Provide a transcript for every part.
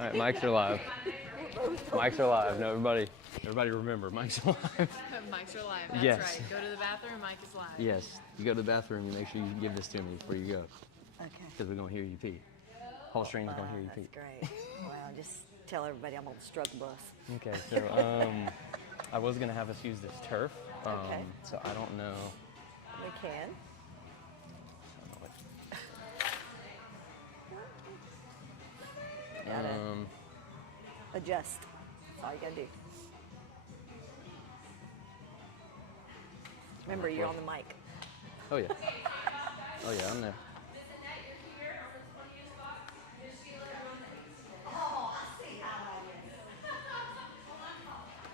All right, mics are live. Mics are live. No, everybody remember, mics are live. Mics are live. That's Yes. right. Go to the bathroom. Mic is live. Yes. You go to the bathroom, you make sure you give this to me before you go, Okay. because we're gonna hear you pee. Whole string's gonna hear you That's pee. great. Well, just tell everybody I'm on the struggle bus. Okay, so I was gonna have us use this turf, Okay. so I don't know. We can. Gotta adjust. That's all you gotta do. Remember, you're on the mic. Oh yeah. Oh yeah, I'm there.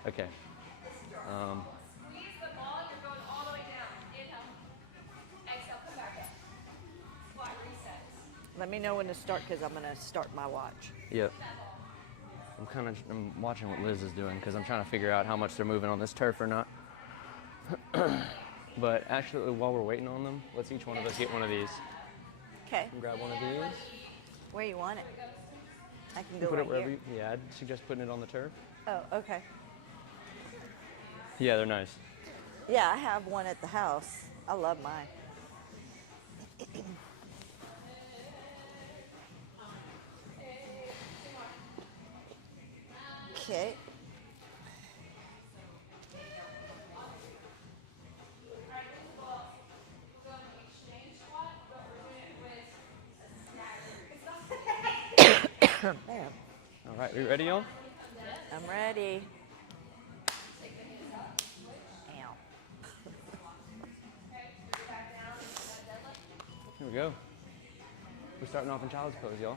Okay. Squeeze the ball, you're going all the way down. Inhale. Exhale, come back up. Squat reset. Let me know when to start because I'm gonna start my watch. Yep. I'm watching what Liz is doing because I'm trying to figure out how much they're moving on this turf or not. But actually, while we're waiting on them, let's each one of us get one of these. Okay. And grab one of these. Where you want it? I can You go put right it wherever here. Yeah, I'd suggest putting it on the turf. Oh, okay. Yeah, they're nice. Yeah, I have one at the house. I love mine. Okay. There. All right, we ready, y'all? I'm ready. Ow. Here we go. We're starting off in child's pose, y'all.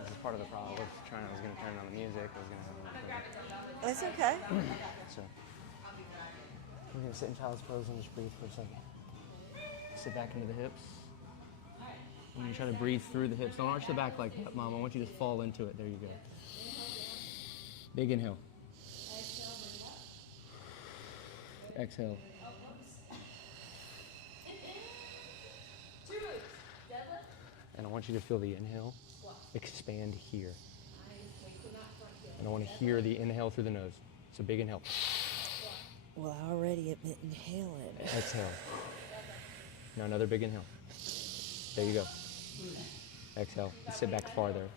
This is part of the problem. I was going to turn on the music. I was going to have a It's okay. So, we're going to sit in child's pose and just breathe for a second. Sit back into the hips. And you try to breathe through the hips. Don't arch the back like that, Mom. I want you to fall into it. There you go. Big inhale. Exhale. And I want you to feel the inhale expand here. And I want to hear the inhale through the nose. So big inhale. Well, I already am inhaling. Exhale. Now another big inhale. There you go. Exhale. And sit back farther.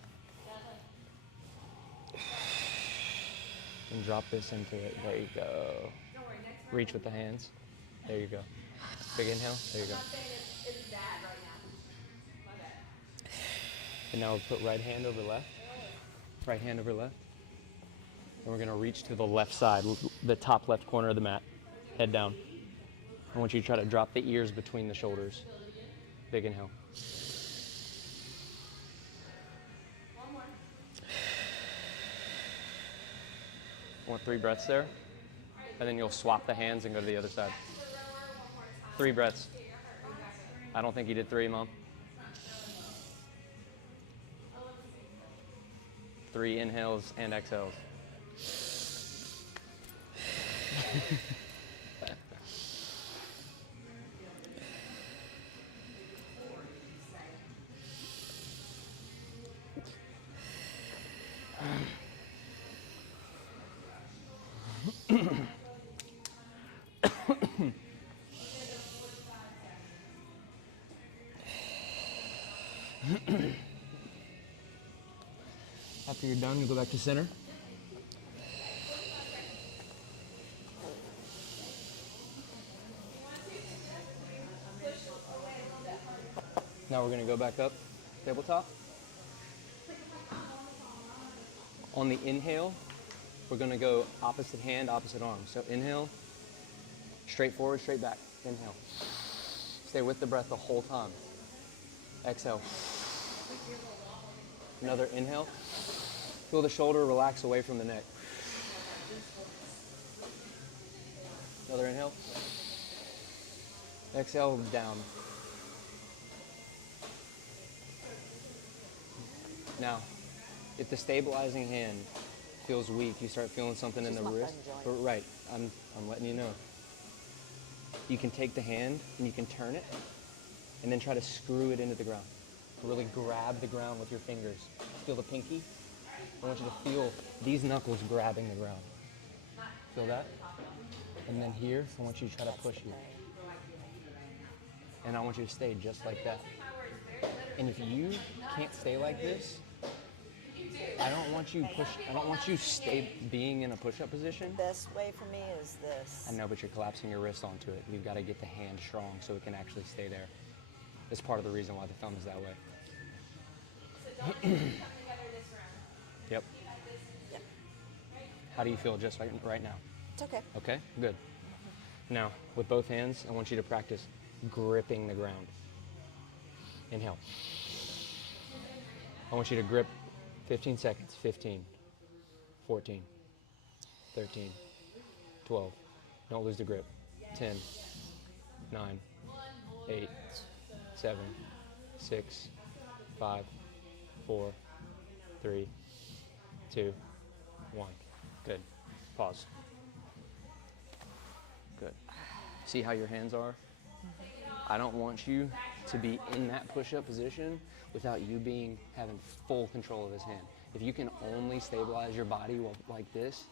And drop this into it. There you go. Reach with the hands. There you go. Big inhale. There you go. And now we'll put right hand over left. Right hand over left. And we're going to reach to the left side, the top left corner of the mat. Head down. I want you to try to drop the ears between the shoulders. Big inhale. I want 3 breaths there. And then you'll swap the hands and go to the other side. 3 breaths. I don't think you did 3, Mom. 3 inhales and exhales. After you're done, you go back to center. Now we're going to go back up, tabletop. On the inhale, we're going to go opposite hand, opposite arm. So inhale, straight forward, straight back. Inhale. Stay with the breath the whole time. Exhale. Another inhale. Feel the shoulder relax away from the neck. Another inhale. Exhale, down. Now, if the stabilizing hand feels weak, you start feeling something in the Just my wrist. thumb joint. Right, I'm letting you know. You can take the hand and you can turn it and then try to screw it into the ground. Really grab the ground with your fingers. Feel the pinky. I want you to feel these knuckles grabbing the ground. Feel that? And then here, I want you to try to push you. And I want you to stay just like that. And if you can't stay like this, I don't want you stay being in a push-up position. Best way for me is this. I know, but you're collapsing your wrist onto it. You've got to get the hand strong so it can actually stay there. It's part of the reason why the thumb is that way. So don't come together this round. Yep. Yep. How do you feel just right now? It's okay. Okay, good. Now, with both hands, I want you to practice gripping the ground. Inhale. I want you to grip 15 seconds. 15, 14, 13, 12. Don't lose the grip. 10, 9, 8, 7, 6, 5, 4, 3, 2, 1. Good. Pause. Good. See how your hands are? I don't want you to be in that push-up position without you having full control of his hand. If you can only stabilize your body like this,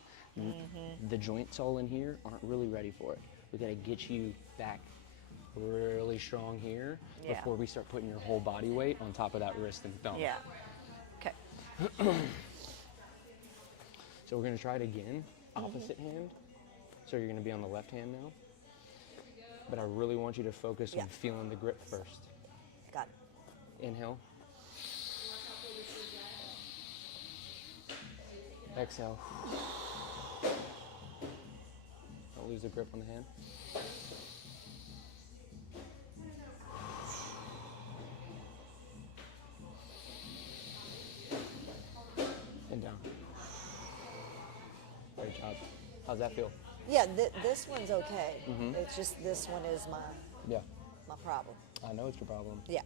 the joints all in here aren't really ready for it. We gotta get you back really strong here before we start putting your whole body weight on top of that wrist and thumb. Yeah. Okay. So we're gonna try it again, opposite hand. So you're gonna be on the left hand now. But I really want you to focus on feeling the grip first. Got it. Inhale. Exhale. Don't lose the grip on the hand. And down. Great job. How's that feel? Yeah, this one's okay. It's just this one is my Yeah. problem. I know it's your problem. Yeah.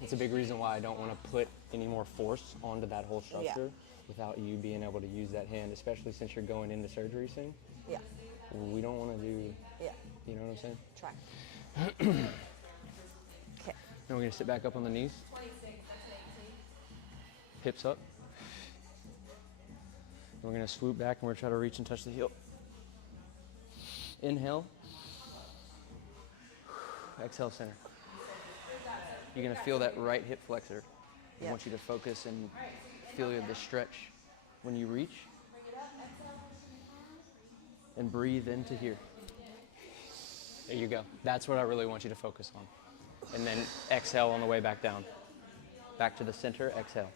It's a big reason why I don't want to put any more force onto that whole structure without you being able to use that hand, especially since you're going into surgery soon. Yeah. We don't want to do, Yeah. you know what I'm saying? Try. Okay. Now we're going to sit back up on the knees. Hips up. And we're going to swoop back and we're going to try to reach and touch the heel. Inhale. Exhale, center. You're going to feel that right hip flexor. I want you to focus and feel the stretch when you reach. And breathe into here. There you go. That's what I really want you to focus on. And then exhale on the way back down. Back to the center, exhale.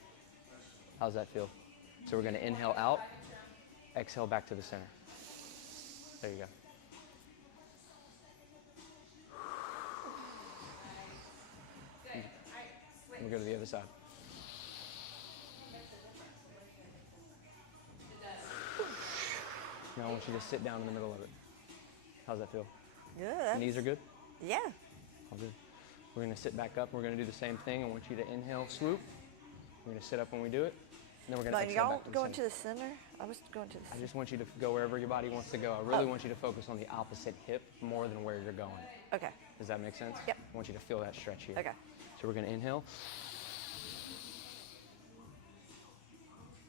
How's that feel? So we're going to inhale out, exhale back to the center. There you go. We'll go to the other side. Now I want you to sit down in the middle of it. How's that feel? Good. Knees are good? Yeah. All good. We're going to sit back up. We're going to do the same thing. I want you to inhale, swoop. We're going to sit up when we do it. And then we're going to But exhale y'all back to the going center. to the center? I was going to the I center. just want you to go wherever your body wants to go. I really want you to focus on the opposite hip more than where you're going. Okay. Does that make sense? Yep. I want you to feel that stretch here. Okay. So we're going to inhale.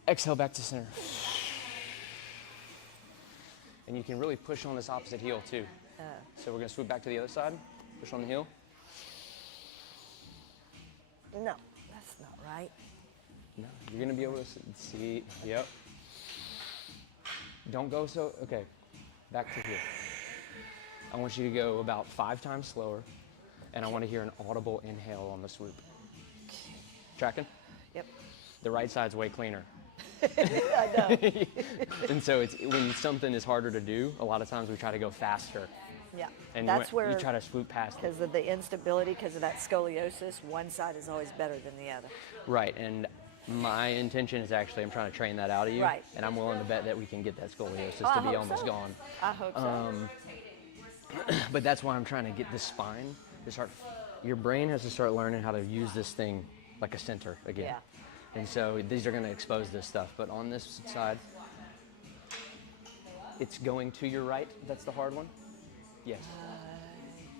Exhale back to center. And you can really push on this opposite heel too. So we're going to swoop back to the other side. Push on the heel. No, that's not right. No, you're going to be able to see. Yep. Don't go so. Okay. Back to here. I want you to go about 5 times slower. And I want to hear an audible inhale on the swoop. Tracking? Yep. The right side's way cleaner. I know. And so it's when something is harder to do, a lot of times we try to go faster. Yeah. And That's where, you try to swoop past it. because of the instability, because of that scoliosis, one side is always better than the other. Right, and my intention is actually I'm trying to train that out of you. Right. And I'm willing to bet that we can get that scoliosis Oh, I to be hope almost so. gone. I hope so. But that's why I'm trying to get the spine to start. Your brain has to start learning how to use this thing like a center again. Yeah. And so these are going to expose this stuff. But on this side, it's going to your right. That's the hard one? Yes.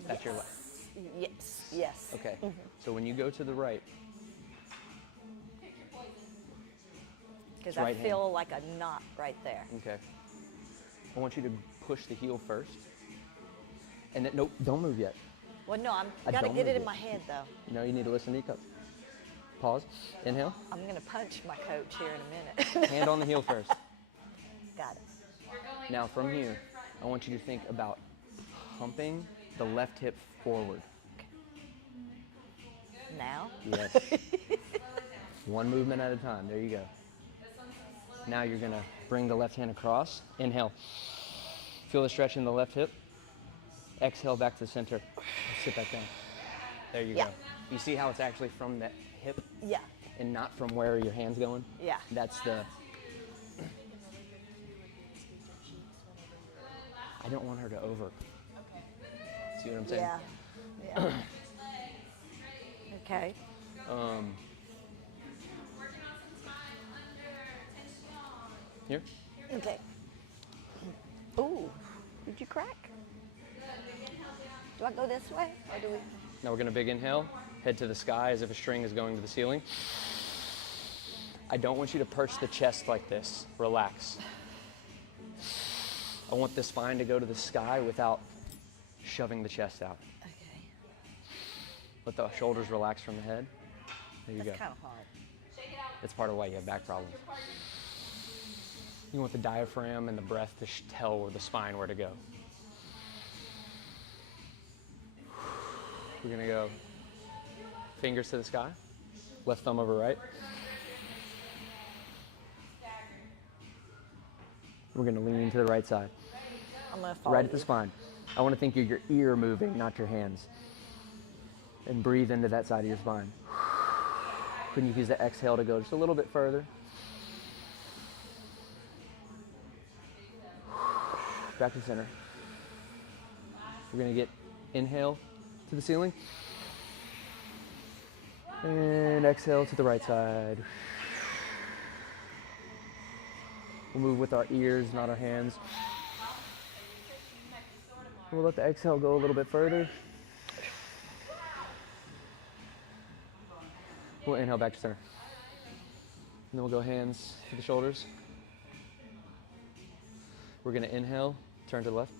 That's your left. Yes, yes. Okay. So when you go to the right, Because right I hand. feel like a knot right there. okay, I want you to push the heel first. And then, nope, don't move yet. Well, no, I got to don't get it move in my head though. No, you need to listen to your coach. Pause. Inhale. I'm gonna punch my coach here in a minute. Hand on the heel first. Got it. Now from here, I want you to think about humping the left hip forward. Now? Yes. One movement at a time. There you go. Now you're gonna bring the left hand across. Inhale. Feel the stretch in the left hip. Exhale back to the center. Sit back down. There you Yeah. go. You see how it's actually from the hip Yeah. and not from where your hand's going? Yeah. That's the... I don't want her to over. See what I'm saying? Yeah. Yeah. Okay. Here. Okay. Ooh, did you crack? Do I go this way or do we? Now we're gonna big inhale, head to the sky as if a string is going to the ceiling. I don't want you to perch the chest like this. Relax. I want the spine to go to the sky without shoving the chest out. Okay. Let the shoulders relax from the head. There you That's go. kind of hard. That's part of why you have back problems. You want the diaphragm and the breath to tell the spine where to go. We're gonna go fingers to the sky, left thumb over right. We're gonna lean to the right side, I'm gonna follow right at the you. spine. I wanna think of your ear moving, not your hands. And breathe into that side of your spine. Then you use the exhale to go just a little bit further. Back to center. We're gonna get inhale to the ceiling. And exhale to the right side. We'll move with our ears, not our hands. We'll let the exhale go a little bit further. We'll inhale back to center. And then we'll go hands to the shoulders. We're gonna inhale, turn to the left.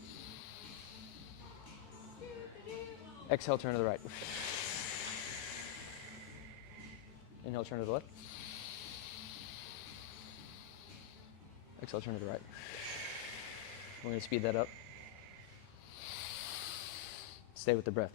Exhale, turn to the right. Inhale, turn to the left. Exhale, turn to the right. We're gonna speed that up. Stay with the breath.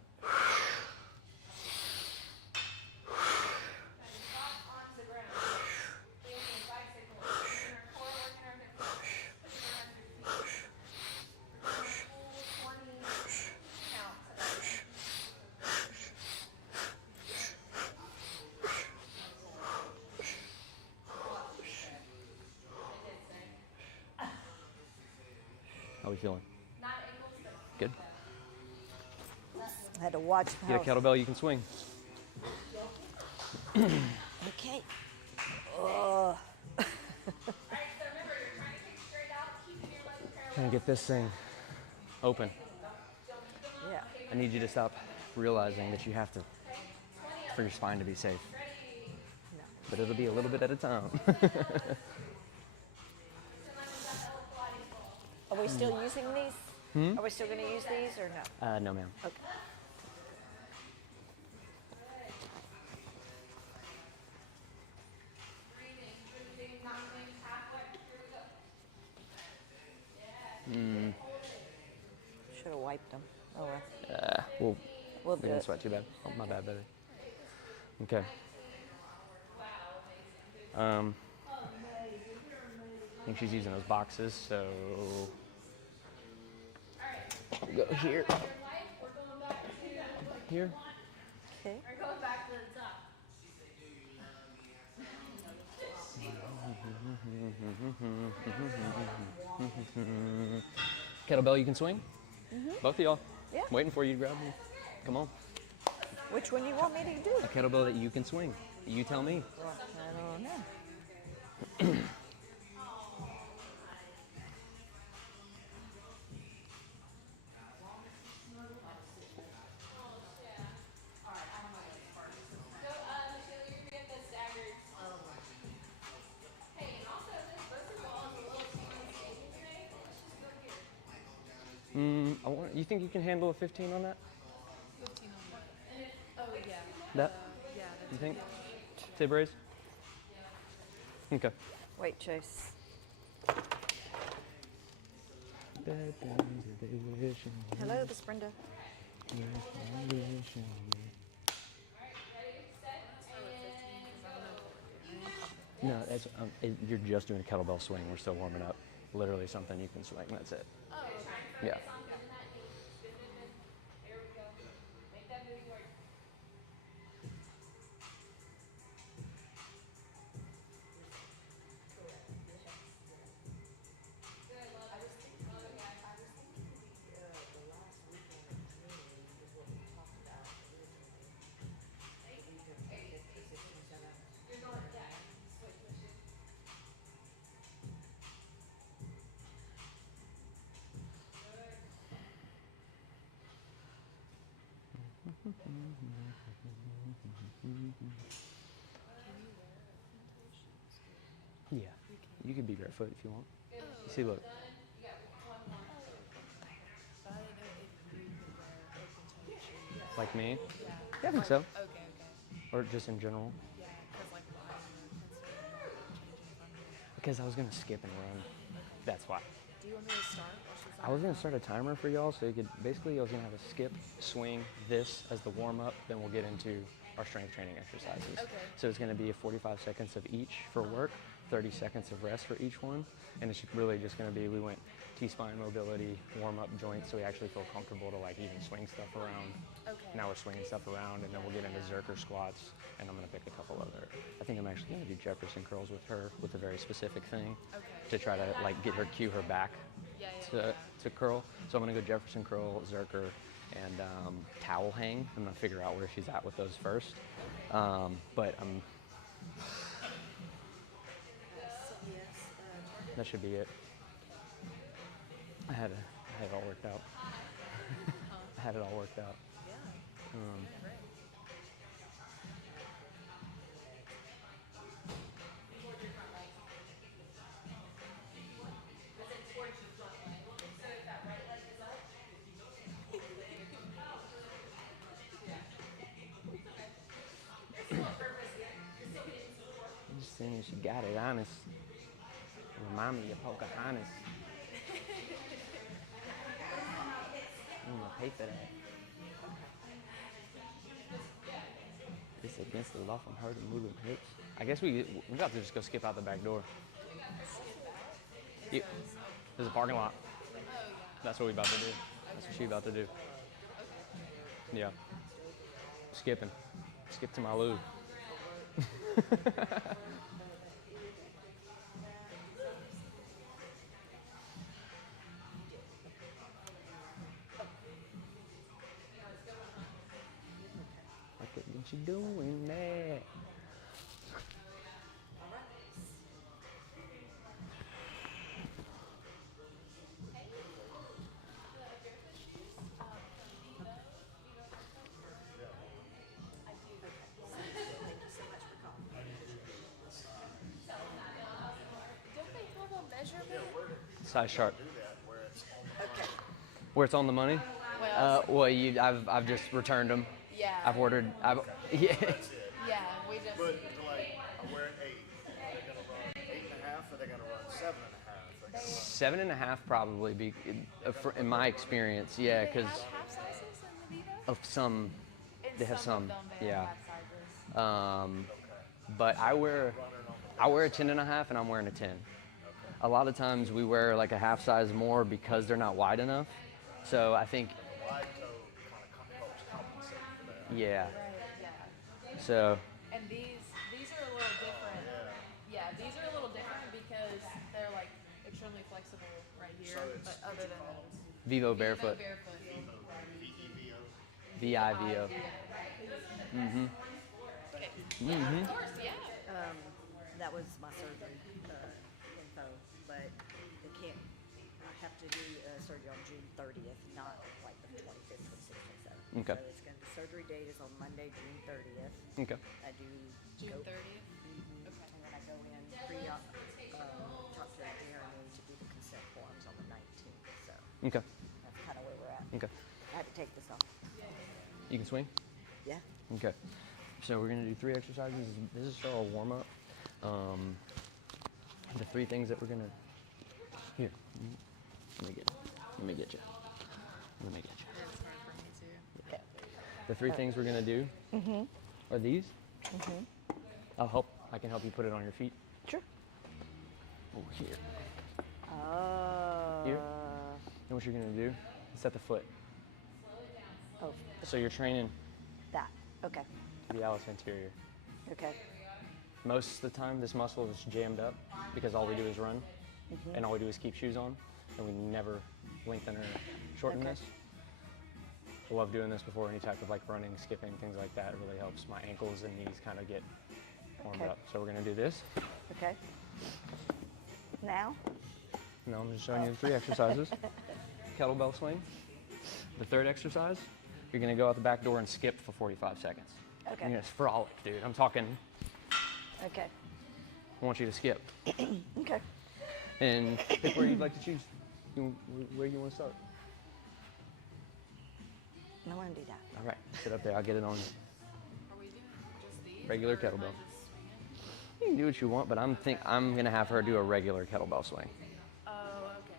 How are we feeling? Good. I had to watch Get a how. kettlebell you can swing. Okay. Oh, Trying to get this thing open. yeah. I need you to stop realizing that you have to, for your spine to be safe. But it'll be a little bit at a time. Are we still using these? Are we still going to use these or no? No, ma'am. Okay. Should have wiped them. Oh well. Well, We'll we do didn't it. sweat too bad. Oh, my bad, baby. Okay. I think she's using those boxes, so we'll go here. Here. Okay. We're going back to the top. Kettlebell you can swing? Both of y'all. Yeah. Waiting for you to grab me. Come on. Which one you want me to do? A kettlebell that you can swing. You tell me. Well, I don't know. You think you can handle a 15 on that? 15 on what? Oh, yeah. That? Yeah, You that's think? Tib raise? Okay. Wait, Chase. Hello, this is Brenda. No, that's you're just doing a kettlebell swing. We're still warming up. Literally something you can swing. That's it. Oh, okay. Yeah. Yeah. You could be barefoot if you want. You see, look. But I didn't know if you could wear open-toed shoes. Like me? Yeah. Yeah, I think so. Okay, okay. Or just in general. Yeah, because like why are you changing from here? Because I was gonna skip and run. That's why. Do you want me to start? While she's I was gonna start a timer for y'all, so you could basically. I was gonna have a skip, swing, this as the warm up. Then we'll get into our strength training exercises. Okay. So it's gonna be 45 seconds of each for work, 30 seconds of rest for each one, and it's really just gonna be. We went T-spine mobility, warm up joints, so we actually feel comfortable to like even swing stuff around. Okay. Now we're swinging stuff around, and then we'll get into Zerker squats, and I'm gonna pick a couple other. I think I'm actually gonna do Jefferson curls with her with a very specific thing Okay. to try to like get her cue her back Yeah, to curl. So I'm gonna go Jefferson curl, Zerker, and towel hang. I'm gonna figure out where she's at with those first. But that should be it. I had it all worked out. I had it all worked out. Yeah. Great. I'm just saying she got it honest. Remind me of Pocahontas. I'm gonna pay for that. It's against the law from her to move her hips. I guess we're about to just go skip out the back door. Yeah. There's a parking lot. That's what we about to do. That's what she about to do. Yeah. Skipping. Skip to my loo. What you doing there? Don't they have a measurement? Size chart. Okay. Where it's on the money? Well, I've just returned them. yeah. I've ordered. Yeah. Yeah, we just. But like, I wear 8. They're gonna run 8.5, or they're gonna run 7.5. 7.5 probably be, in my experience. Yeah, They because have half sizes in the Vita? of some, In they have some. of them, they Yeah. have half sizes. But I wear a 10.5 and I'm wearing a 10. A lot of times we wear like a half size more because they're not wide enough. So I think, Wide toe kind of helps compensate for that. yeah. Right, yeah. So And these are a little different. Yeah, these are a little different because they're like extremely flexible right here. So it's- But other than those. Vivo barefoot, Barefoot. VEVO. VIVO. Mm-hmm. Of course, yeah. That was my surgery info, but they can't. I have to do surgery on June 30th, not like the 25th, 26th, 27th. Okay. So it's going to. The surgery date is on Monday, June 30th. Okay. I do June go, 30th. and then I go in pre-op, talk to Jeremy to do the consent forms on the 19th. So Okay. that's kind Okay. I have to take this off. You can swing? Yeah. Okay. So we're gonna do 3 exercises. This is our warm up. The 3 things that we're gonna, here, let me get you. Let me get you. It's hard for me too. The 3 things we're gonna do are these. I can help you put it on your feet. Sure. Oh, here. Oh. Here. And what you're gonna do is set the foot. Oh, So you're training that. Okay. the Alice anterior. Okay. Most of the time, this muscle is jammed up because all we do is run, and all we do is keep shoes on, and we never lengthen or shorten Okay. this. I love doing this before any type of like running, skipping, things like that. It really helps my ankles and knees kind of get warmed Okay. up. So we're gonna do this. Okay. Now? No, I'm just showing you the 3 exercises. Kettlebell swing. The 3rd exercise, you're gonna go out the back door and skip for 45 seconds. Okay. You're gonna frolic, dude. I'm talking, Okay. I want you to skip. Okay. And pick where you'd like to choose. Where you want to start. I want to do that. All right, sit up there. I'll get it on Are we doing just these? regular or am I kettlebell. just swinging? You can do what you want, but I'm gonna have her do a regular kettlebell swing. Oh, okay.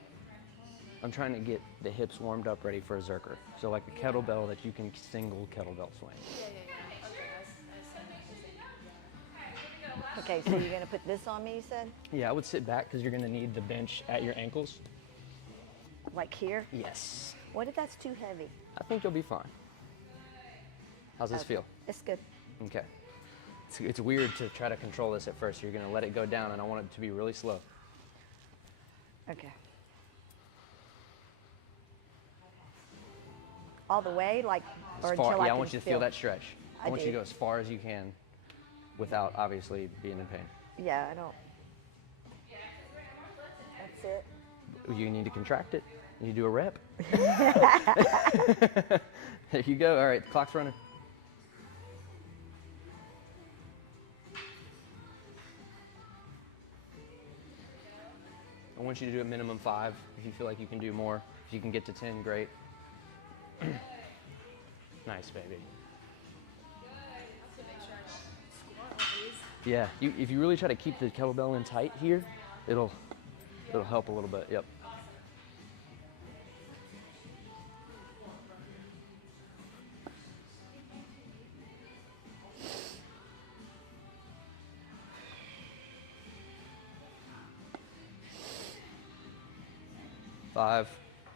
I'm trying to get the hips warmed up, ready for a zerker. So like a kettlebell that you can single kettlebell swing. Yeah. Okay, I see. Okay, so you're going to put this on me, you said? Yeah, I would sit back because you're gonna need the bench at your ankles. Like here? Yes. What if that's too heavy? I think you'll be fine. How's this feel? It's good. Okay. It's weird to try to control this at first. You're gonna let it go down, and I want it to be really slow. Okay. All the way, like, or As far, until yeah, I can want you to feel that stretch. I I want you to do. go as far as you can without obviously being in pain. Yeah, I don't. That's it. You need to contract it. You do a rep. There you go. All right, the clock's running. I want you to do a minimum 5. If you feel like you can do more, if you can get to 10, great. Nice, baby. To make sure I don't squat with these. Yeah, if you really try to keep the kettlebell in tight here, it'll help a little bit. Yep. Five,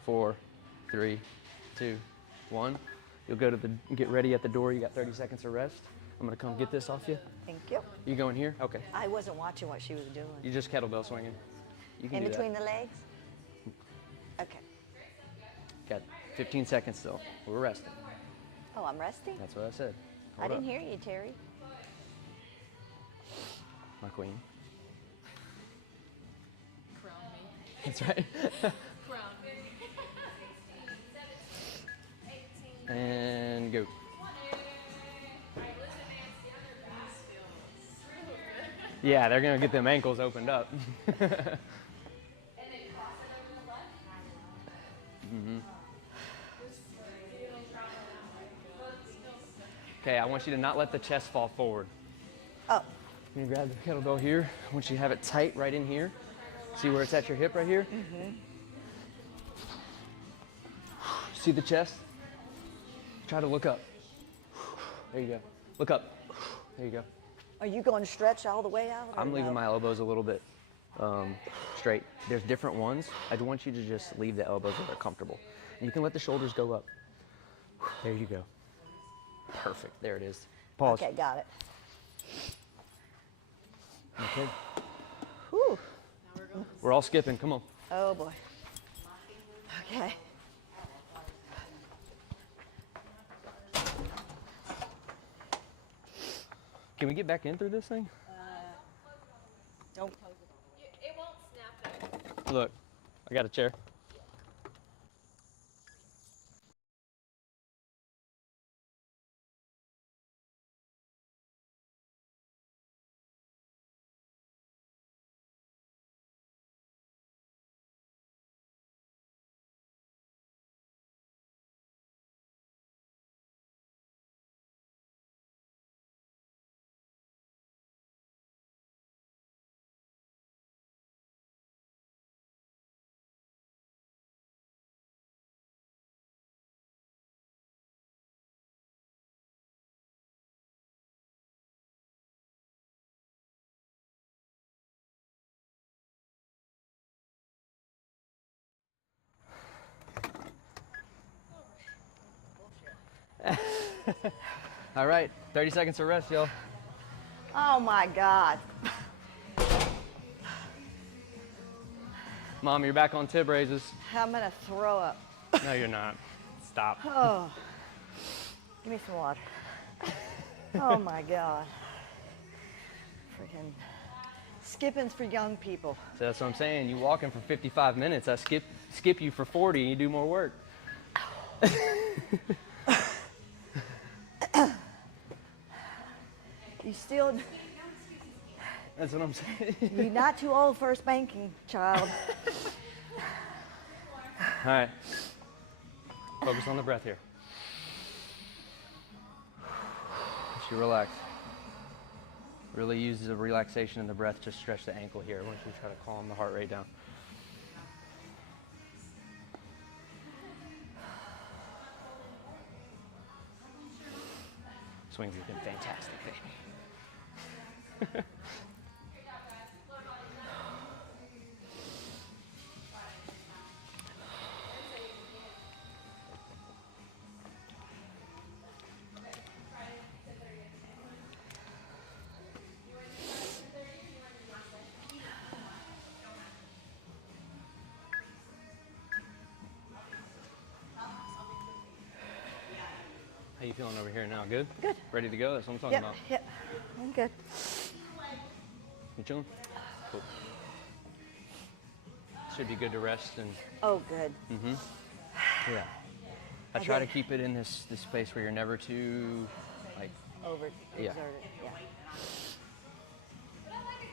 4, 3, 2, 1. You'll go to get ready at the door. You got 30 seconds of rest. I'm gonna come get this off you. Thank you. You going here? Okay. I wasn't watching what she was doing. You just kettlebell swinging. You can In do between that. the legs? Okay. Got 15 seconds still. We're resting. Oh, I'm resting? That's what I said. I Hold didn't up. hear you, Terry. My queen. Crown me. That's right. Crown me. And go. Yeah, they're gonna get them ankles opened up. Okay, I want you to not let the chest fall forward. Oh, You grab the kettlebell here. I want you to have it tight right in here. See where it's at your hip right here? See the chest? Try to look up. There you go. Look up. There you go. are you going to stretch all the way out? or I'm leaving no? my elbows a little bit straight. There's different ones. I want you to just leave the elbows where they're comfortable. And you can let the shoulders go up. There you go. Perfect. There it is. Pause. Okay, got it. Okay. Whew. We're all skipping. Come on. Oh, boy. Okay. Can we get back in through this thing? Don't It won't snap though. Look, I got a chair. All right, 30 seconds of rest, y'all. Oh my God. Mom, you're back on tib raises. I'm gonna throw up. No, you're not. Stop. Oh, give me some water. Oh my God. Freaking skipping's for young people. So that's what I'm saying. You walking for 55 minutes. I skip you for 40 and you do more work. You still, That's what I'm saying. you're not too old for a spanking, child. All right. Focus on the breath here. As you relax. Really use the relaxation in the breath to stretch the ankle here once you try to calm the heart rate down. Swings have been fantastic, baby. How you feeling over here now? Good? Good. Ready to go? That's what I'm talking Yep, about. yep, I'm good. You chilling? Cool. Should be good to rest and Oh, good. yeah. I try to Okay. keep it in this space where you're never too like Over Yeah. exerted, yeah.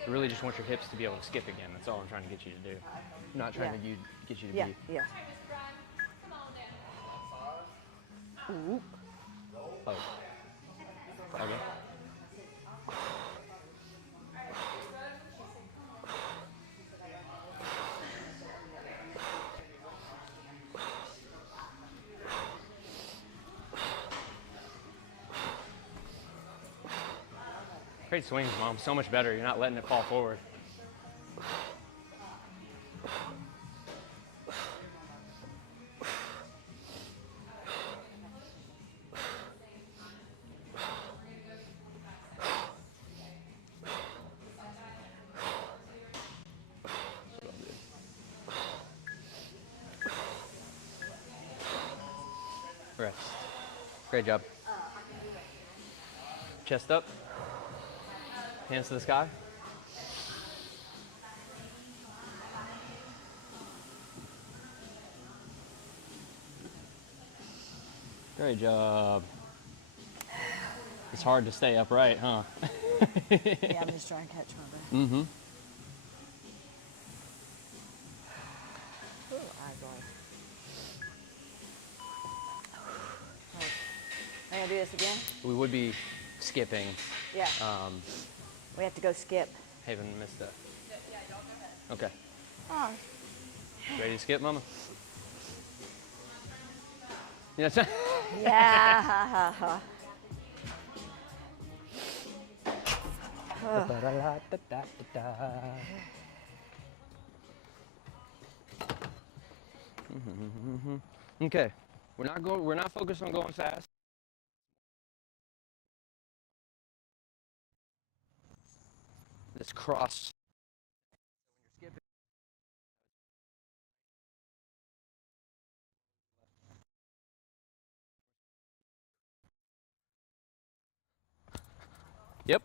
I really just want your hips to be able to skip again. That's all I'm trying to get you to do. I'm not trying Yeah. to get you to Yeah, be. yeah. Ooh. Oh. Okay. Great swings, Mom. So much better. You're not letting it fall forward. Rest. Great job. Chest up. Hands to the sky. Great job. It's hard to stay upright, huh? Yeah, I'm just trying to catch my breath. Mm-hmm. Ooh, eyes wide. Am I gonna do this again? We would be skipping. Yeah. We have to go skip. Haven't missed that. Okay. Oh. Ready to skip, Mama? Yes. Yeah. Okay. We're not focused on going fast. Let's cross. Yep.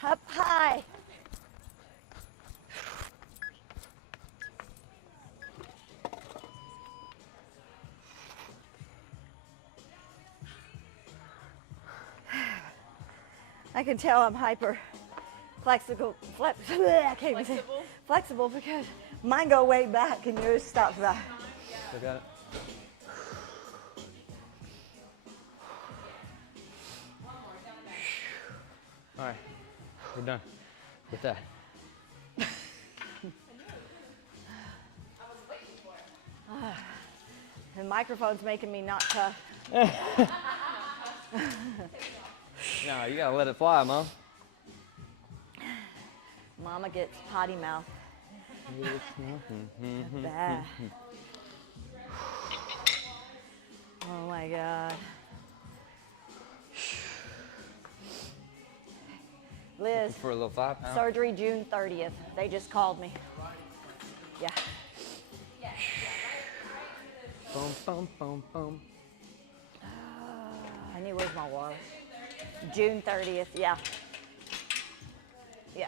Up high. I can tell I'm hyper flexible, I can't even say it. Flexible? Flexible because mine go way back and yours stops back. I got it. All right, we're done with that. The microphone's making me not tough. No, you gotta let it fly, Mom. Mama gets potty mouth. Bad. Oh my God. Liz, For a little 5-pound. surgery June 30th. They just called me. Yeah. Boom, boom, boom, boom. I knew where's my water. June 30th, yeah. Yeah.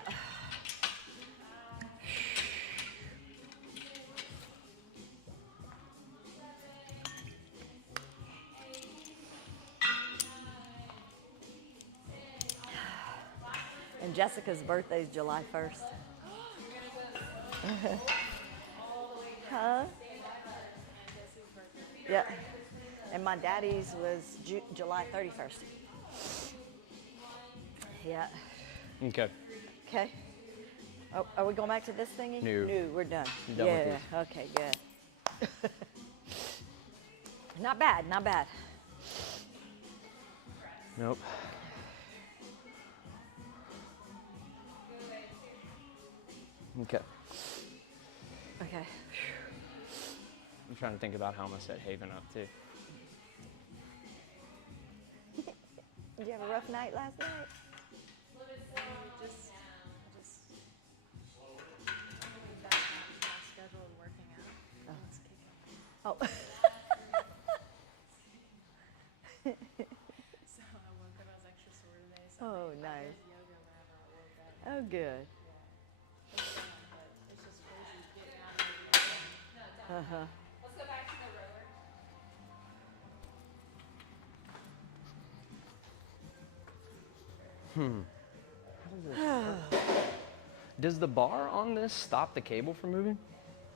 And Jessica's birthday is July 1st. Huh? Yeah. And my daddy's was July 31st. Yeah. Okay. Okay. Oh, are we going back to this thingy? No. No, we're done. I'm done with Yeah. Okay, good. Not bad, not bad. Nope. Okay. Okay. I'm trying to think about how I'm gonna set Haven up too. Did you have a rough night last night? Just back on my schedule and working out. Let's kick it. Oh. So I woke up, I was extra sore today. So Oh, I nice. did yoga whenever I woke up. Oh, good. But it's just crazy getting out of the Uh-huh. Let's go back to the roller. Does the bar on this stop the cable from moving?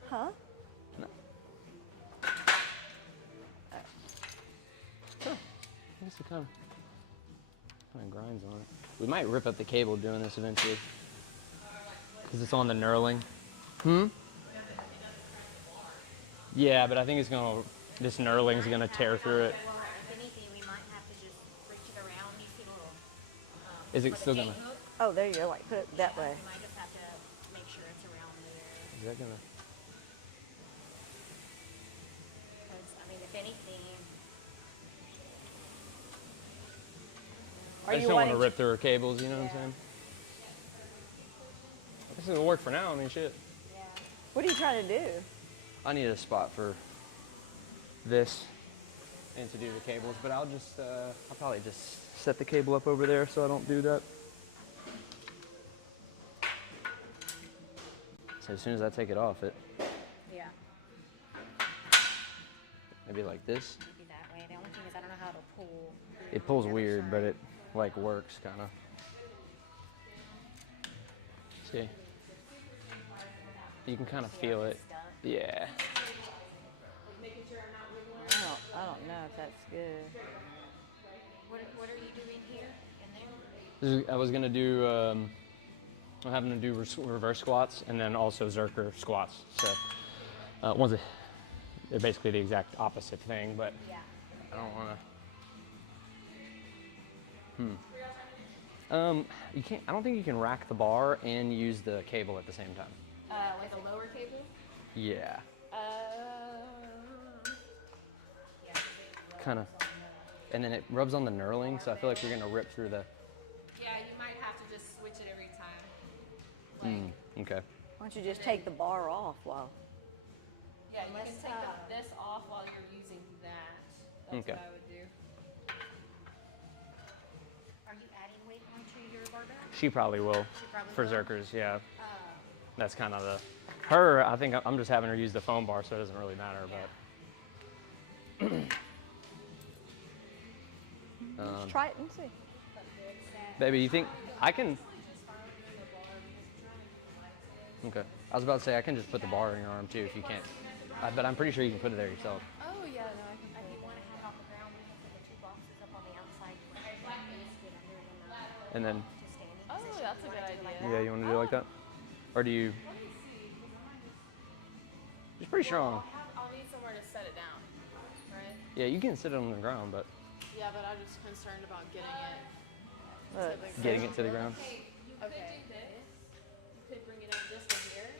Huh? No. Huh. I guess it kind of grinds on it. We might rip up the cable doing this eventually. Because it's on the knurling. Yeah, but I think this knurling's gonna tear through it. Well, if anything, we might have to just reach it around. You see the little. Is it where the still gate gonna? hook? Oh, there you go. Like, put it that way. We might just have to make sure it's around there. Is that gonna? Because, I mean, if anything, Are I just you don't want to wanting rip through her cables. You know what I'm saying? This is gonna work for now. I mean, shit. yeah. What are you trying to do? I need a spot for this and to do the cables, but I'll probably just set the cable up over there so I don't do that. So as soon as I take it off, it Yeah. maybe like this. Maybe that way. The only thing is, I don't know how to pull. It pulls the other weird, but side. it like works kind of. See, you can kind of feel it. Stuck. Yeah. I don't know if that's good. What are you doing here in there? I was gonna do. I'm having to do reverse squats and then also Zerker squats. So they're basically the exact opposite thing, but Yeah. I don't want to. You can't. I don't think you can rack the bar and use the cable at the same time. Like a lower cable? Yeah. Kind of. And then it rubs on the knurling, so I feel like you're gonna rip through the. Yeah, you might have to just switch it every time. Okay. Why don't you just take the bar off while? Yeah, you can take this off while you're using that. That's Okay. what I would do. Are you adding weight onto your barbell? She probably will. She probably For will? Zerkers, yeah. That's kind of her. I think I'm just having her use the foam bar, so it doesn't really matter. But Let's try it and see. baby, you think I can? Okay. I was about to say I can just put the bar in your arm too if you can't. But I'm pretty sure you can put it there yourself. Oh yeah, no, I can If put you it. want to have it off the ground, we can put the two boxes up on the outside. You can put the base, get under it, And then, to standing Oh, position. that's a You good wanna do it like idea. yeah, you want to do it like that? Or do you? Let me see. 'Cause mine is- It's pretty strong. I'll need somewhere to set it down, right? Yeah, you can sit it on the ground, but Yeah, but I'm just concerned about getting it. Look, to the getting it to the ground. Hey, you could Okay. do this. You could bring it up just to here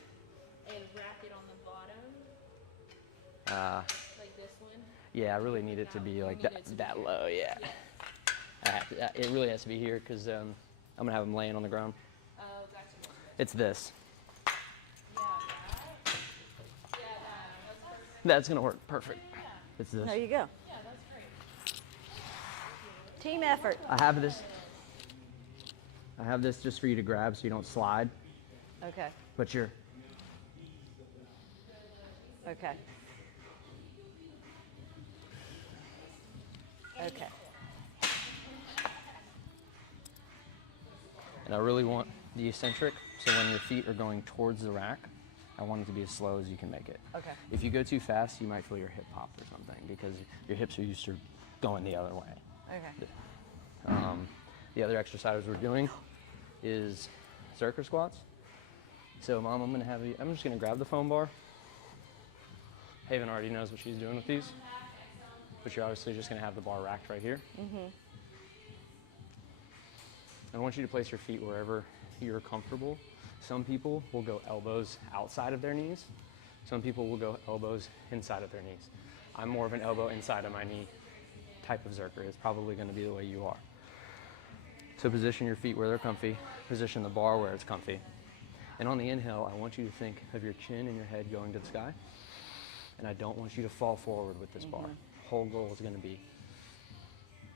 and wrap it on the bottom, like this one. Yeah, I really need it to be like need it to be that here. low. Yeah. It really has to be here because I'm gonna have them laying on the ground. Oh, gotcha. It's this. Yeah, that. Yeah, that's perfect. That's gonna work perfect. It's this. there you go. Yeah, that's great. Team effort. I have this. I have this just for you to grab so you don't slide. Okay. But you're. Okay. Okay. And I really want the eccentric, so when your feet are going towards the rack, I want it to be as slow as you can make it. Okay. If you go too fast, you might feel your hip pop or something because your hips are used to going the other way. Okay. The other exercise we're doing is Zercher squats. So, Mom, I'm just gonna grab the foam bar. Haven already knows what she's doing with these, but you're obviously just gonna have the bar racked right here. I want you to place your feet wherever you're comfortable. Some people will go elbows outside of their knees. Some people will go elbows inside of their knees. I'm more of an elbow inside of my knee type of Zercher. It's probably going to be the way you are. So position your feet where they're comfy. Position the bar where it's comfy. And on the inhale, I want you to think of your chin and your head going to the sky. And I don't want you to fall forward with this bar. Whole goal is going to be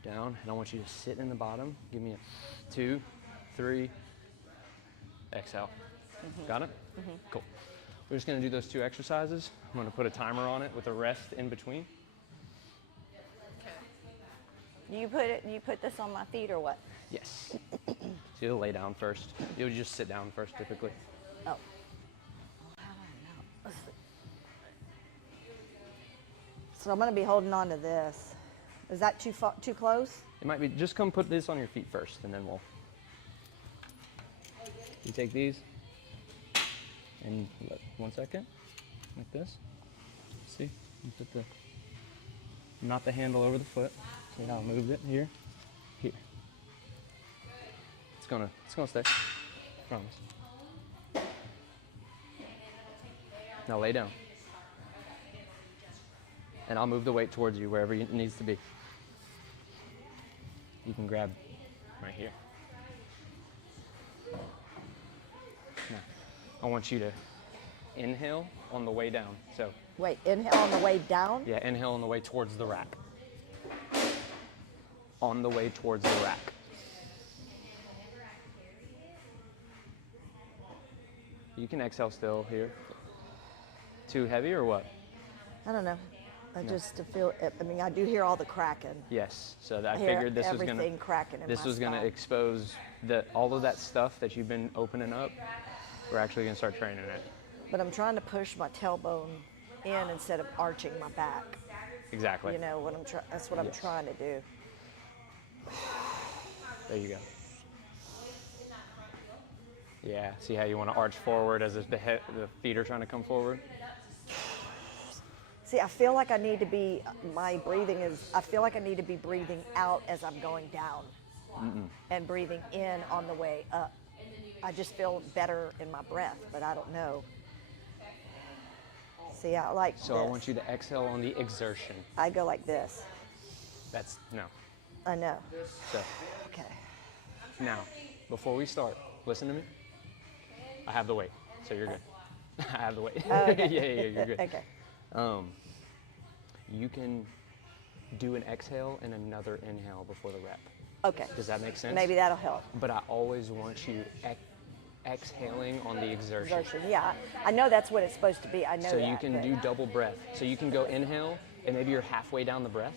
down, and I want you to sit in the bottom. Give me a 2, 3, exhale. Got it? Cool. We're just gonna do those 2 exercises. I'm gonna put a timer on it with a rest in between. You put this on my feet or what? Yes. So you'll lay down first. You'll just sit down first typically. Oh. So I'm gonna be holding on to this. Is that too close? It might be, just come put this on your feet first and then we'll. You take these and 1 second, like this. See, you put not the handle over the foot. See how I moved it here? Here. It's gonna stay, promise. Now lay down. And I'll move the weight towards you wherever it needs to be. You can grab right here. Now, I want you to inhale on the way down. So, Wait, inhale on the way down? yeah, inhale on the way towards the rack. On the way towards the rack. You can exhale still here. Too heavy or what? I don't know. I just feel, I mean, I do hear all the cracking. Yes. So I hear figured this was everything gonna cracking in this my was gonna spine. expose all of that stuff that you've been opening up. We're actually gonna start training it. But I'm trying to push my tailbone in instead of arching my back. Exactly. You know what that's what I'm Yes. trying to do. There you go. Yeah. See how you want to arch forward as the feet are trying to come forward. See, I feel like I need to be, I feel like I need to be breathing out as I'm going down and breathing in on the way up. I just feel better in my breath, but I don't know. See, I like So this. I want you to exhale on the exertion. I go like this. That's no. I know. So Okay. now, before we start, listen to me. I have the weight, so you're good. I have the weight. Oh, okay. yeah, you're good. Okay. You can do an exhale and another inhale before the rep. Okay. Does that make sense? Maybe that'll help. But I always want you exhaling on the exertion. Exertion. Yeah, I know that's what it's supposed to be. I know So that. you can but- do double breath. So you can go inhale, and maybe you're halfway down the breath.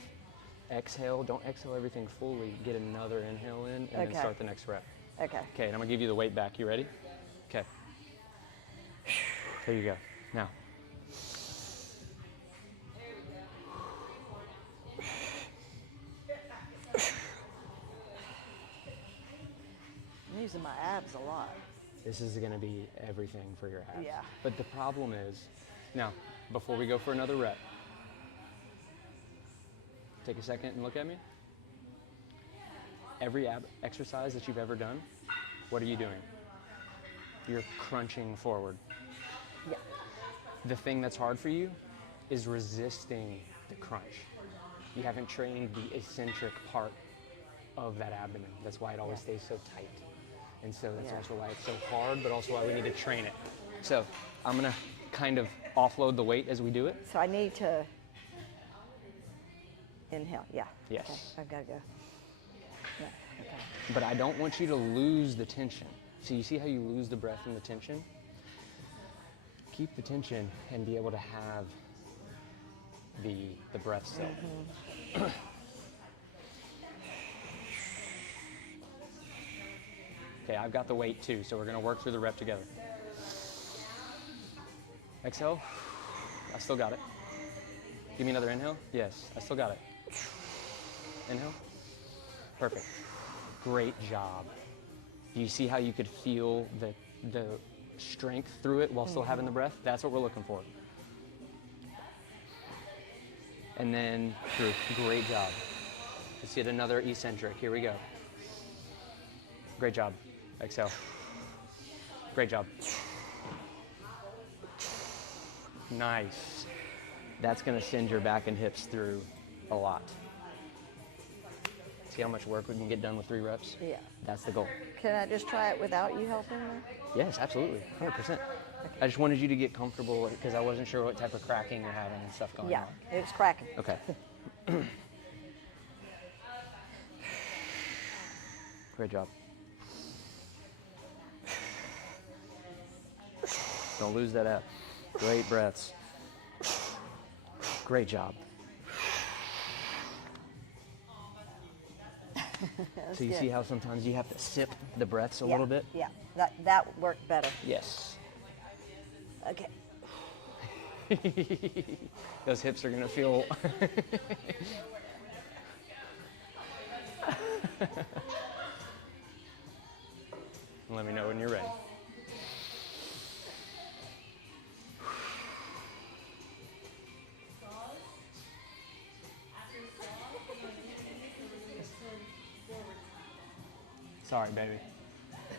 Exhale, don't exhale everything fully. Get another inhale in, and then Okay. start the next rep. Okay. Okay, and I'm gonna give you the weight back. You ready? Okay. There you go. Now. I'm using my abs a lot. This is going to be everything for your abs. Yeah. But the problem is, now, before we go for another rep, take a second and look at me. Every ab exercise that you've ever done, what are you doing? You're crunching forward. Yeah. The thing that's hard for you is resisting the crunch. You haven't trained the eccentric part of that abdomen. That's why it always stays so tight. And so that's Yeah. also why it's so hard, but also why we need to train it. So I'm gonna kind of offload the weight as we do it. So I need to inhale. Yeah. Yes. Okay. I've got to go. Yeah. Okay. But I don't want you to lose the tension. So you see how you lose the breath and the tension? Keep the tension and be able to have the breath still. Okay, I've got the weight too, so we're gonna work through the rep together. Exhale. I still got it. Give me another inhale. Yes, I still got it. Inhale. Perfect. Great job. Do you see how you could feel the strength through it while still having the breath? That's what we're looking for. And then through. Great job. Let's get another eccentric. Here we go. Great job. Exhale. Great job. Nice. That's going to send your back and hips through a lot. See how much work we can get done with 3 reps? Yeah. That's the goal. Can I just try it without you helping me? Yes, absolutely. 100%. I just wanted you to get comfortable because I wasn't sure what type of cracking you're having and stuff going Yeah. on. It was cracking. Okay. Great job. Don't lose that up. Great breaths. Great job. So you good. see how sometimes you have to sip the breaths a Yeah. little bit? Yeah. That worked better. Yes. Okay. Those hips are gonna feel. Let me know when you're ready. Sorry, baby.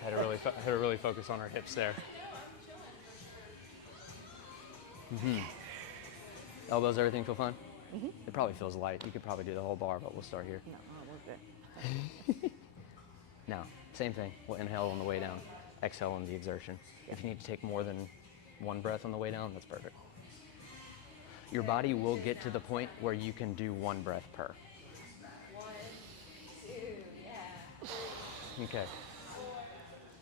Had to really focus on our hips there. Elbows, everything feel fine? It probably feels light. You could probably do the whole bar, but we'll start here. No, we're good. Now, same thing. We'll inhale on the way down, exhale on the exertion. If you need to take more than one breath on the way down, that's perfect. Your body will get to the point where you can do 1 breath per. 1, 2, yeah. Okay.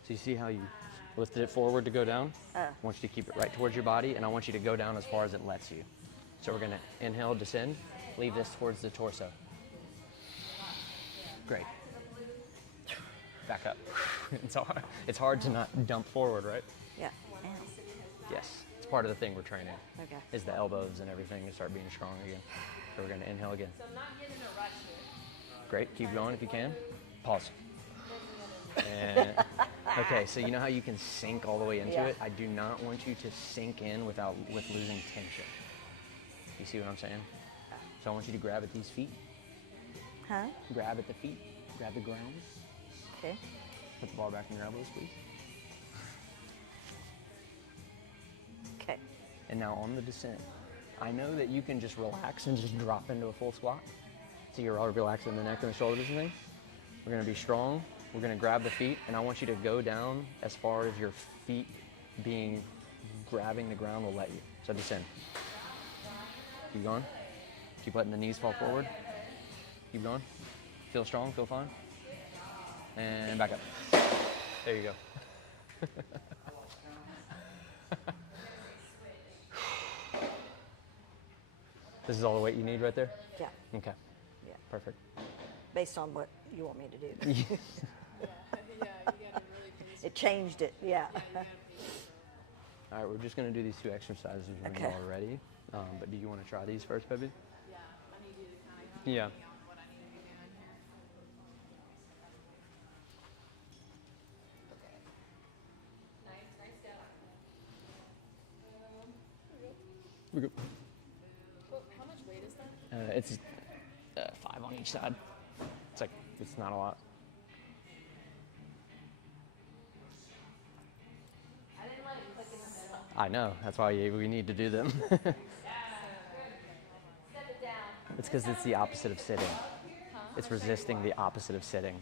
So you see how you lifted it forward to go down? I want you to keep it right towards your body, and I want you to go down as far as it lets you. So we're gonna inhale, descend, leave this towards the torso. Great. Back up. It's hard to not dump forward, right? Yeah. Yes. It's part of the thing we're training. Okay. Is the elbows and everything to start being strong again. So we're gonna inhale again. So I'm not getting a rush here. Great, keep going if you can. Pause. And, okay, so you know how you can sink all the way into Yeah. it? I do not want you to sink in with losing tension. You see what I'm saying? So I want you to grab at these feet. Huh? Grab at the feet. Grab the ground. Okay. Put the bar back in your elbows, please. Okay. And now on the descent, I know that you can just relax and just drop into a full squat. So you're all relaxing the neck and the shoulders and things. We're gonna be strong. We're gonna grab the feet, and I want you to go down as far as your feet grabbing the ground will let you. So descend. Keep going. Keep letting the knees fall forward. Keep going. Feel strong, feel fine. And back up. There you go. This is all the weight you need right there? Yeah. Okay, Yeah. perfect. Based on what you want me to do. Yeah, you gotta really do this. It changed it. Yeah. All right, we're just gonna do these 2 exercises when Okay. you're all ready. But do you want to try these first, baby? Yeah, I need you to kind of Yeah. me on what I need to be doing here. Nice job. We're good. How much weight is that? It's 5 on each side. It's like, it's not a lot. I didn't let it click in the middle. I know, that's why we need to do them. Step it down. It's because it's the opposite of sitting. It's resisting the opposite of sitting.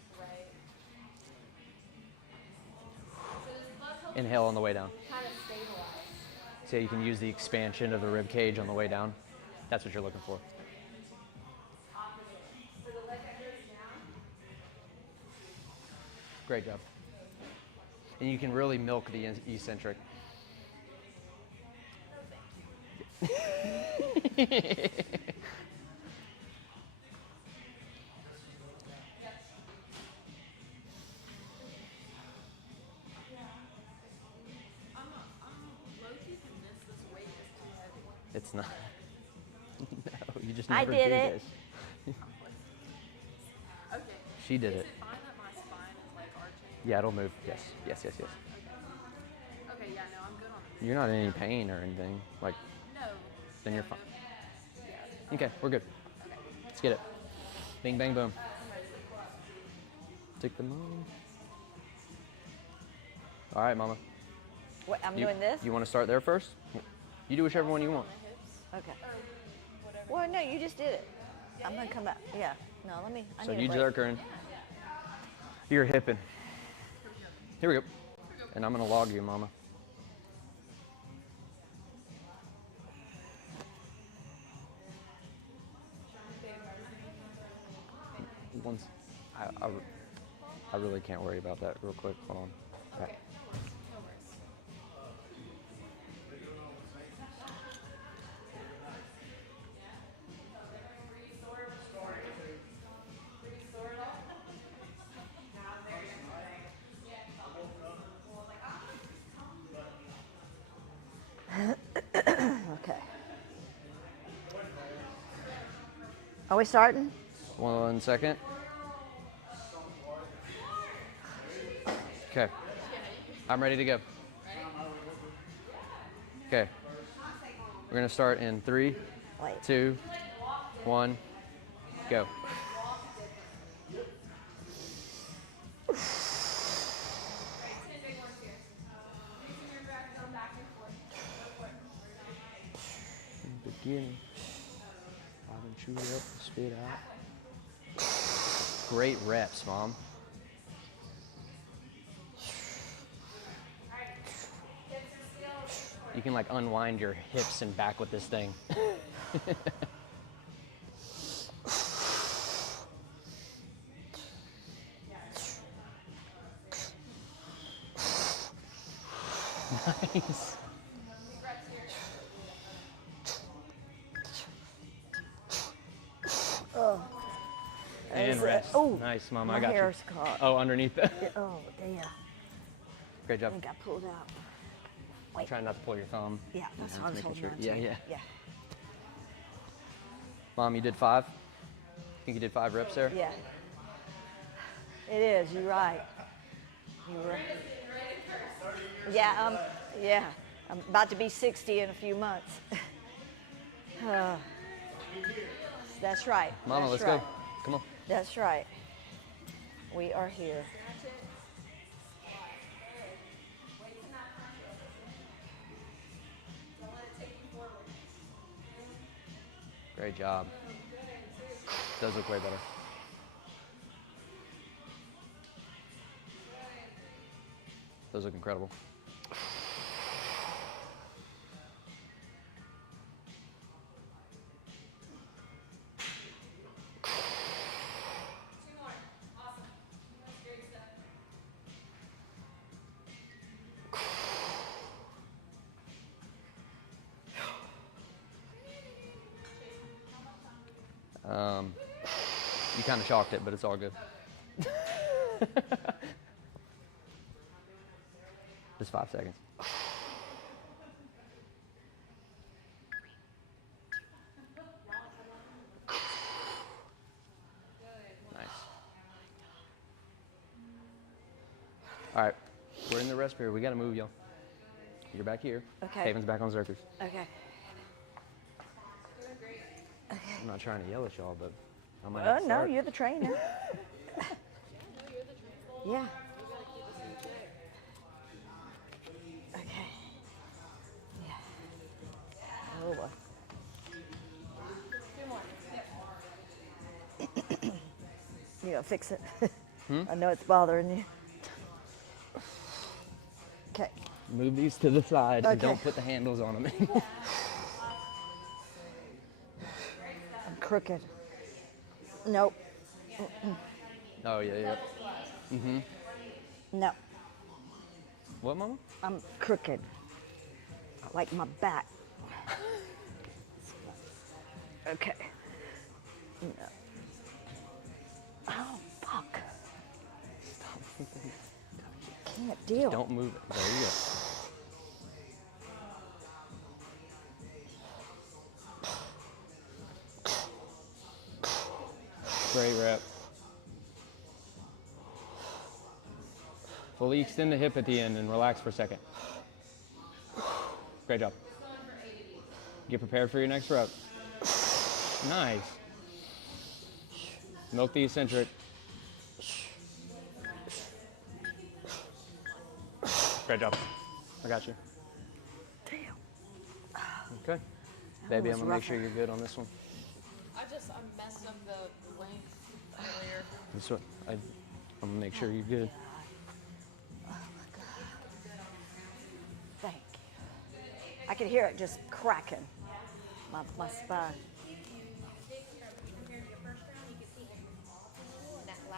Inhale on the way down. Kind of stabilize. So you can use the expansion of the rib cage on the way down. That's what you're looking for. So the leg that goes down. Great job. And you can really milk the eccentric. I'm low-key convinced this weight is too heavy. It's not. No, you just I never did do it. this. Okay. She did Is it. it fine that my spine is like arching? Yeah, it'll move. Yes, yes, yes, yes. Okay, yeah, no, I'm good on the You're not in any pain or anything. Like, No. then you're no, fine. no. Yeah. Okay, we're good. Let's get it. Bing, bang, boom. Take the money. All right, mama. What, I'm You, doing this? You want to start there first? You do whichever one you want. Okay. Well, no, you just did it. I'm gonna come back. Yeah. No, let me. I So need a you break. jerk her in. You're hipping. Here we go. And I'm gonna log you, mama. Once, I really can't worry about that real quick. Hold on. Okay, no worries. Okay. Are we starting? 1 second. Okay. I'm ready to go. Okay. We're gonna start in 3, Wait. 2, 1, go. Beginning. Bob and shoot it up, spit out. Great reps, Mom. You can like unwind your hips and back with this thing. Nice. And Is it- rest. oh, Nice, Mom. my I got you. hair's caught. Oh, underneath that. Oh, damn. Great I job. think I pulled out. I'm trying not to pull your thumb. Yeah, that's Yeah, what I was making holding sure- on to. yeah, yeah. Yeah. Mom, you did 5? Think you did 5 reps there? Yeah. It is. You're right. You're right. Yeah. Yeah. I'm about to be 60 in a few months. That's right. Mama, That's let's right. go. Come on. That's right. We are here. Great job. Does look way better. Those look incredible. You kind of shocked it, but it's all good. Just 5 seconds. All right, we're in the rest period. We got to move, y'all. You're back here. Okay. Haven's back on Zerkers. Okay. I'm not trying to yell at y'all, but I might Oh, have to no, start. you're the trainer. Yeah. Okay. Yeah. Oh, boy. You gonna fix it? I know it's bothering you. Okay. Move these to the side and Okay. don't put the handles on them. I'm crooked. Nope. Oh, yeah. No. What, Mama? I'm crooked. Like my back. Okay. No. Oh, fuck. Can't deal. Don't move it. There you go. Great rep. Fully extend the hip at the end and relax for a second. Great job. Get prepared for your next rep. Nice. Milk the eccentric. Great job. I got you. Damn. Okay. Baby, I'm was gonna make rougher. sure you're good on this one. I messed up the length earlier. This one, I'm gonna make sure you're good. Thank you. I could hear it just cracking. My spine.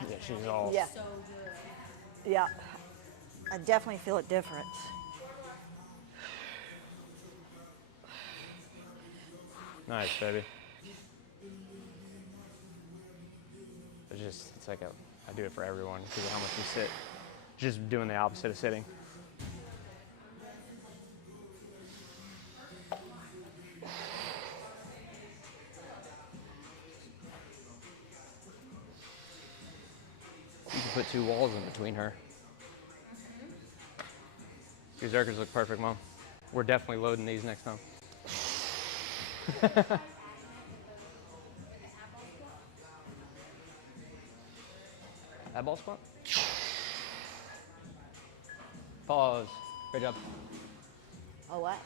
Yeah, she's all. Yeah. Yeah. I definitely feel a difference. Nice, baby. It's like I do it for everyone because of how much we sit. Just doing the opposite of sitting. You can put 2 walls in between her. Your Zerkers look perfect, Mom. We're definitely loading these next time. That ball squat? Pause. Great job. Oh, what?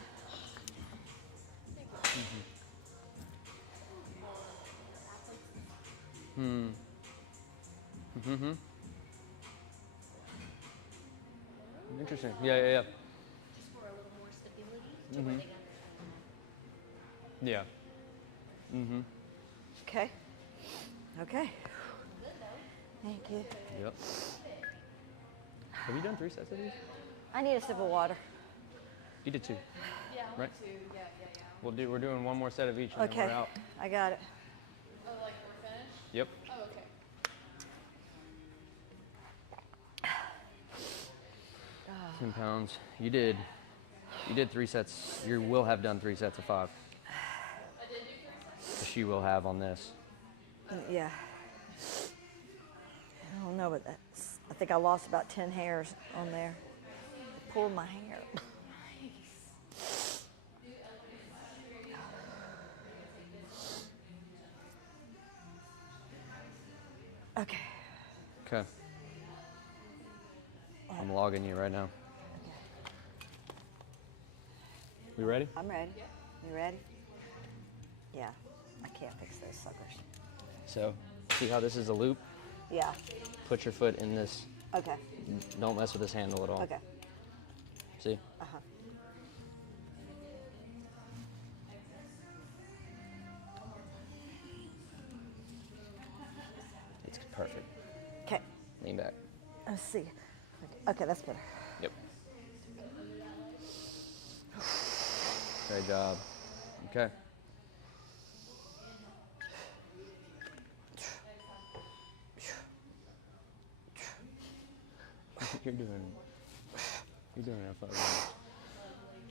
Interesting. Yeah. Just for a little more stability to where they got Yeah. Okay. Okay. Thank you. Yep. Have you done 3 sets of these? I need a sip of water. You did 2. Yeah, only Right. 2. Yeah. We're doing 1 more set of each and Okay. then we're out. I got it. Oh, like we're finished? Yep. Oh, okay. 10 pounds. You did 3 sets. You will have done 3 sets of 5. I did do 3 sets? She will have on this. Yeah. I don't know, but I think I lost about 10 hairs on there. It pulled my hair. Okay. Okay. I'm logging you right now. We ready? I'm ready. You ready? Yeah. I can't fix those suckers. So, see how this is a loop? Yeah. Put your foot in this. Okay. Don't mess with this handle at all. Okay. See? Uh-huh. It's perfect. Okay. Lean back. Let's see. Okay, that's better. Yep. Great job. Okay. You're doing a fucking.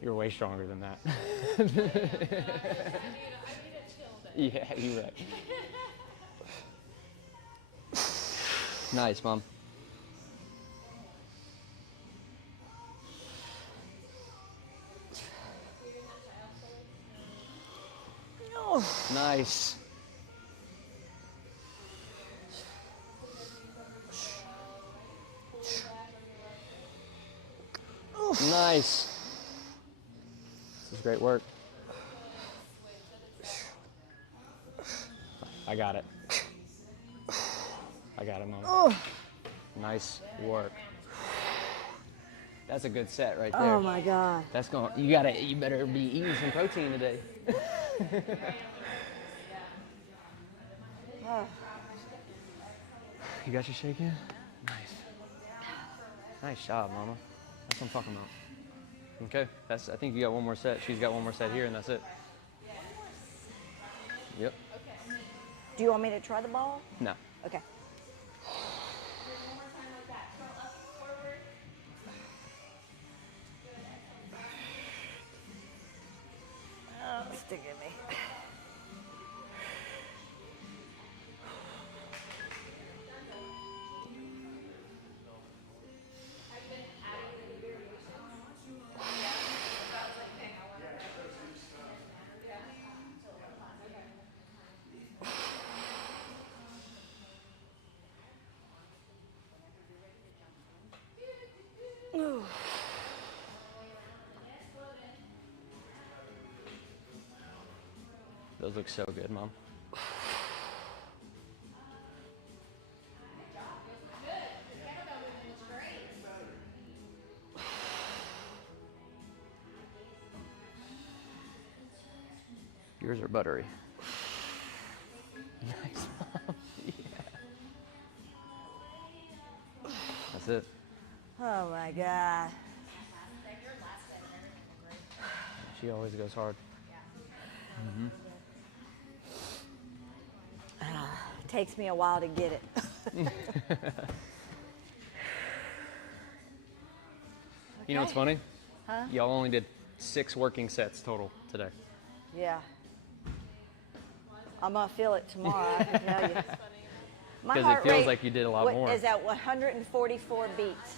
You're way stronger than that. I need a chill day. Yeah, you're right. Nice, Mom. Nice. Nice. This is great work. I got it. I got it, Mom. Nice work. That's a good set right there. Oh my God. That's going. You better be eating some protein today. You got your shake in? Nice. Nice job, Mama. That's what I'm talking about. Okay, I think you got one more set. She's got one more set here, and that's it. Yep. Do you want me to try the ball? No. Okay. Stick at me. Those look so good, Mom. Yours are buttery. Nice, Mom. Yeah. That's it. Oh my God. She always goes hard. Takes me a while to get it. You know what's funny? Huh? Y'all only did 6 working sets total today. Yeah. I'm gonna feel it tomorrow, I can tell you. My Because heart it feels rate like you did a lot more. is at 144 beats.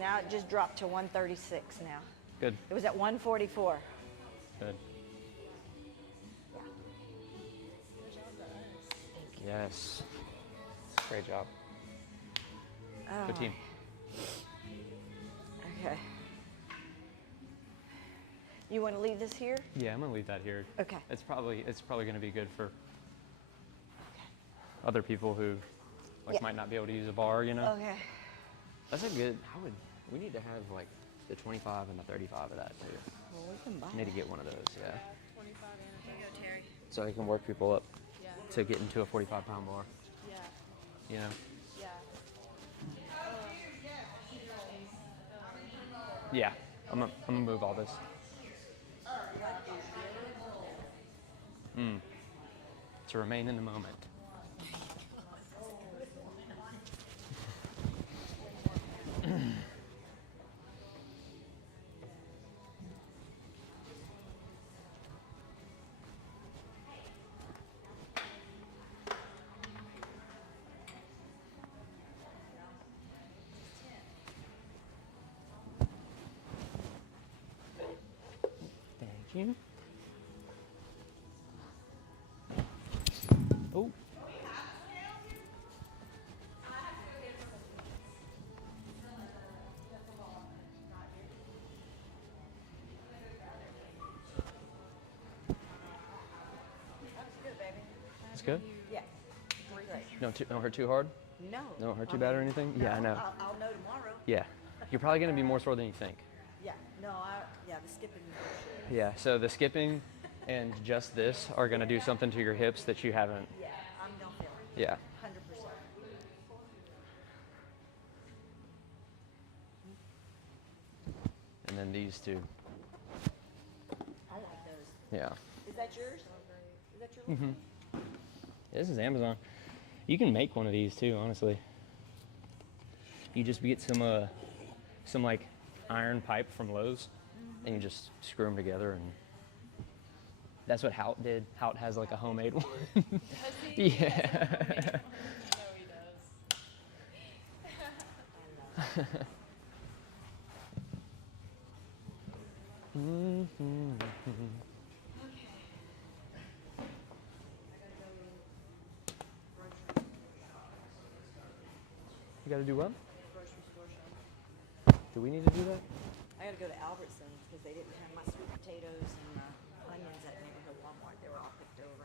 Now it just dropped to 136 now. Good. It was at 144. Good. Yes. Great job. Good team. Okay. You want to leave this here? Yeah, I'm gonna leave that here. Okay. It's probably gonna be good for other people who Yeah. might not be able to use a bar, you know? Okay. That's a good. We need to have like the 25 and the 35 of that too. Well, we can buy I need to it. get one of those, yeah. 25 and Here you go, Terry. So I can work people up yeah, to get into a 45-pound bar, yeah, you know? yeah. Yeah, I'm gonna move all this. To remain in the moment. Thank you. Oh. That's good. Yeah. Great. Don't hurt too hard. No. Don't hurt too bad or anything. Yeah, I know. I'll know tomorrow. Yeah, you're probably gonna be more sore than you think. Yeah. No, the skipping. Yeah. So the skipping and just this are gonna do something to your hips that you haven't. Yeah, I'm gonna feel it. Yeah. 100%. And then these two. I like those. Yeah. Is that yours? Is that yours? This is Amazon. You can make one of these too, honestly. You just get some like iron pipe from Lowe's, and you just screw them together, and that's what Hout did. Hout has like a homemade one. Does he? Yeah. No, he does. got to do what? Grocery store shop. Do we need to do that? I got to go to Albertsons because they didn't have my sweet potatoes and onions at neighborhood Walmart. They were all picked over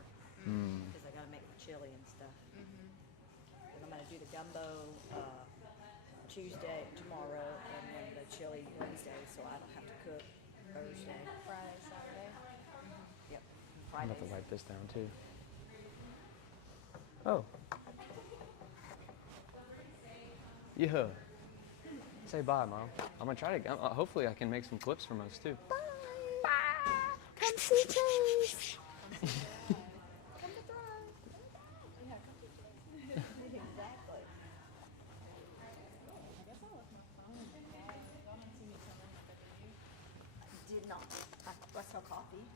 because I got to make my chili and stuff. And I'm going to do the gumbo Tuesday, tomorrow, and then the chili Wednesday, so I don't have to cook Thursday. Friday, Saturday. Yep. I'm Fridays. about to wipe this down too. Oh. Yeah. Say bye, Mom. I'm gonna try to. Hopefully, I can make some clips from us too. Bye. Come see Chase. Come to Thrive. Yeah, come to Thrive. Exactly. I guess I left my phone in the bag. Y'all didn't see me come in like I do. Did not. I saw coffee.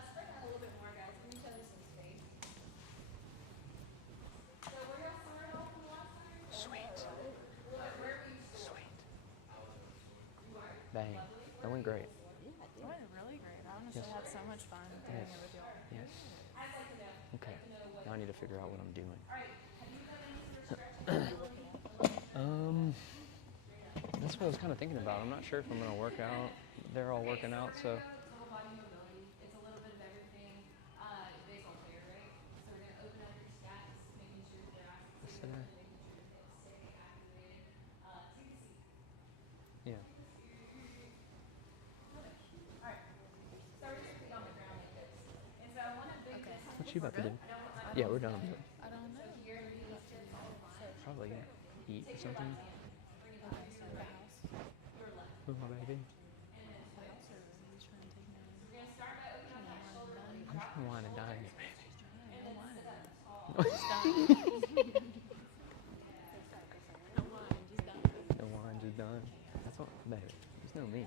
Spread out a little bit more, guys. Give each other some space. So where y'all started off from last time? Sweet. Where were you? Sweet. Bang. That went great. It went really great. I honestly had so much fun doing it with y'all. Yes. Okay. Now I need to figure out what I'm doing. That's what I was kind of thinking about. I'm not sure if I'm gonna work out. They're all working out, so. Total body mobility. It's a little bit of everything. Basal player, right? So we're gonna open up your stats, making sure that they're active, Sit down. making sure that they stay activated. Take a seat. Yeah. Alright. Start with your feet on the ground like this. And so I want to big this. What you about to do? Yeah, we're done. I don't know. Probably eat or something. Okay, so the house. With my baby. The house or he's trying to take me. We're gonna start by opening up that shoulder blade. I'm trying to wine and dine you, baby. No wine. It's done. No wine, just done. The wine just done. That's what, baby. There's no me.